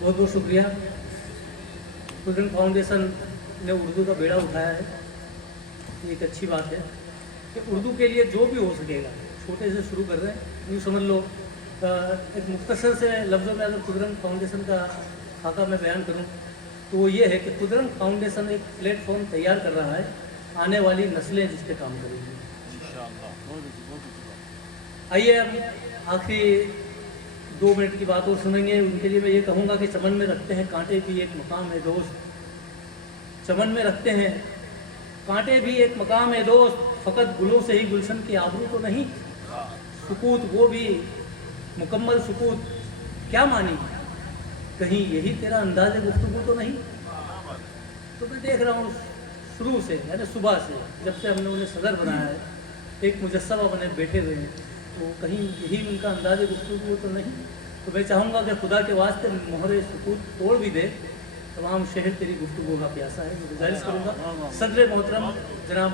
बहुत बहुत शुक्रिया। कुदरत फाउंडेशन ने उर्दू का बेड़ा उठाया है, ये एक अच्छी बात है कि उर्दू के लिए जो भी हो सकेगा, छोटे से शुरू कर रहे हैं। यूँ समझ लो एक मुख्तसर से लफ्ज़ों में अगर कुदरत फाउंडेशन का खाका मैं बयान करूँ तो वो ये है कि कुदरत फाउंडेशन एक प्लेटफॉर्म तैयार कर रहा है, आने वाली नस्लें जिस पे काम करेंगी। आइए अब आखिरी 2 मिनट की बात और सुनेंगे। उनके लिए मैं ये कहूँगा कि चमन में रखते हैं कांटे भी एक मकाम है दोस्त, चमन में रखते हैं कांटे भी एक मकाम है दोस्त, फ़कत गुलों से ही गुलशन की आबरू तो नहीं, सुकूत वो भी मुकम्मल सुकूत क्या मानी, कहीं यही तेरा अंदाज़ गुफ्तगू तो नहीं। तो मैं देख रहा हूँ शुरू से, यानी सुबह से जब से हमने उन्हें सदर बनाया है, एक मुजस्समा बने बैठे हुए हैं, तो कहीं यही उनका अंदाज़ गुफ्तगू तो नहीं। तो मैं चाहूँगा कि खुदा के वास्ते मोहरे सुकूत तोड़ भी दे, तमाम शहर तेरी गुफ्तगू का प्यासा है। मैं गुजारिश करूँगा सदर मोहतरम जनाब